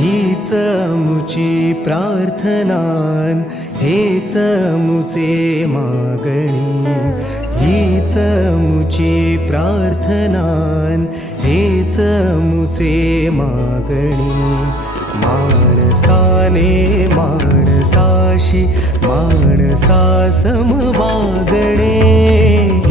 हीच मुची प्रार्थनान, हेच मुचे मागणी. हीच मुची प्रार्थनान, हेच मुचे मागणी. माणसाने माणसाशी माणसासम वागणे.